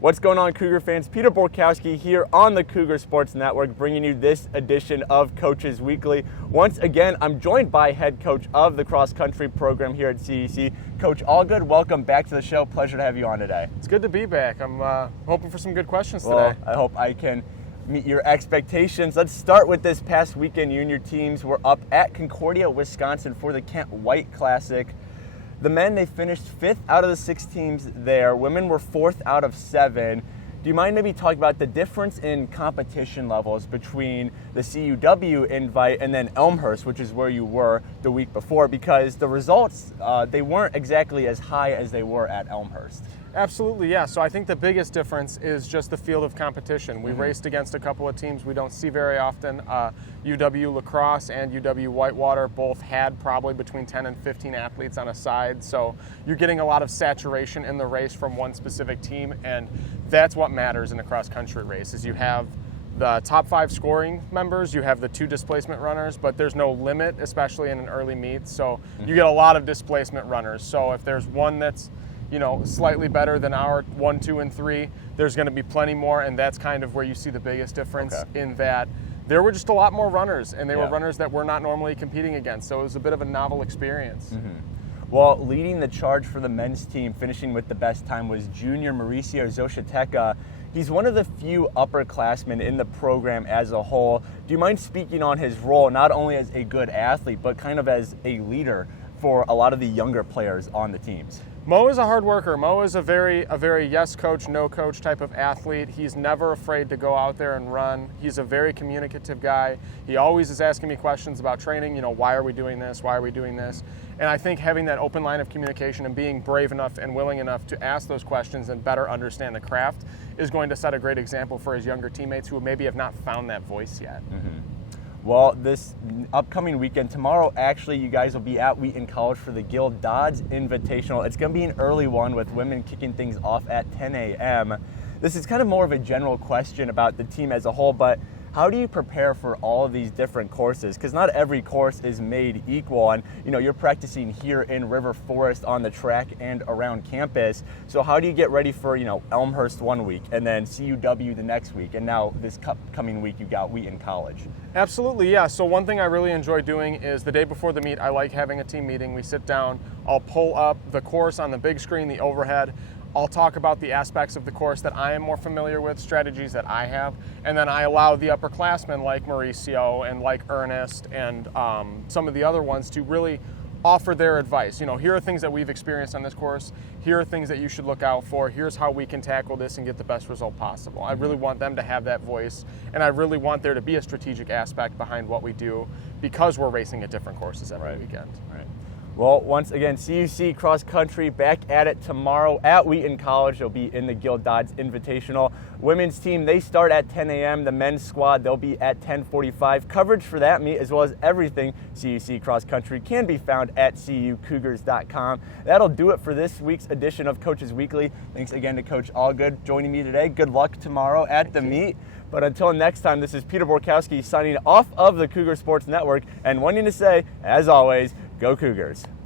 What's going on, Cougar fans? Peter Borkowski here on the Cougar Sports Network, bringing you this edition of Coaches Weekly. Once again, I'm joined by head coach of the cross-country program here at CUC, Coach Allgood. Welcome back to the show. Pleasure to have you on today. It's good to be back. I'm hoping for some good questions well, today. I hope I can meet your expectations. Let's start with this past weekend. You and your teams were up at Concordia, Wisconsin for the Kent White Classic. The men, they finished 5th out of the 6 teams there. Women were 4th out of 7. Do you mind maybe talking about the difference in competition levels between the CUW invite and then Elmhurst, which is where you were the week before? Because the results, they weren't exactly as high as they were at Elmhurst. Absolutely, yeah. So I think the biggest difference is just the field of competition. We raced against a couple of teams we don't see very often. UW Lacrosse and UW Whitewater both had probably between 10 and 15 athletes on a side. So you're getting a lot of saturation in the race from one specific team, and that's what matters in a cross-country race, is you have the top 5 scoring members, you have the 2 displacement runners, but there's no limit, especially in an early meet. So you get a lot of displacement runners. So if there's one that's slightly better than our 1, 2, and 3, there's going to be plenty more, and that's kind of where you see the biggest difference in that there were just a lot more runners, and they were runners that we're not normally competing against, so it was a bit of a novel experience. Well, leading the charge for the men's team, finishing with the best time, was junior Mauricio Zoshateca. He's one of the few upperclassmen in the program as a whole. Do you mind speaking on his role, not only as a good athlete, but kind of as a leader for a lot of the younger players on the teams? Mo is a hard worker. Mo is a very yes coach, no coach type of athlete. He's never afraid to go out there and run. He's a very communicative guy. He always is asking me questions about training, why are we doing this? Why are we doing this? And I think having that open line of communication and being brave enough and willing enough to ask those questions and better understand the craft is going to set a great example for his younger teammates who maybe have not found that voice yet. Well, this upcoming weekend, tomorrow, actually, you guys will be at Wheaton College for the Gil Dodds Invitational. It's going to be an early one with women kicking things off at 10 a.m. This is kind of more of a general question about the team as a whole, but how do you prepare for all of these different courses? Because not every course is made equal, and you're practicing here in River Forest on the track and around campus. So how do you get ready for Elmhurst one week, and then CUW the next week, and now this coming week you got Wheaton College? Absolutely, yeah. So one thing I really enjoy doing is the day before the meet, I like having a team meeting. We sit down, I'll pull up the course on the big screen, the overhead. I'll talk about the aspects of the course that I am more familiar with, strategies that I have, and then I allow the upperclassmen like Mauricio and like Ernest and some of the other ones to really offer their advice. Here are things that we've experienced on this course. Here are things that you should look out for. Here's how we can tackle this and get the best result possible. I really want them to have that voice, and I really want there to be a strategic aspect behind what we do because we're racing at different courses every weekend. Well, once again, CUC Cross Country back at it tomorrow at Wheaton College. They'll be in the Gil Dodds Invitational. Women's team, they start at 10 a.m. The men's squad, they'll be at 10:45. Coverage for that meet, as well as everything CUC Cross Country, can be found at cucougars.com. That'll do it for this week's edition of Coaches Weekly. Thanks again to Coach Allgood joining me today. Good luck tomorrow at the meet. But until next time, this is Peter Borkowski signing off of the Cougar Sports Network and wanting to say, as always, go Cougars.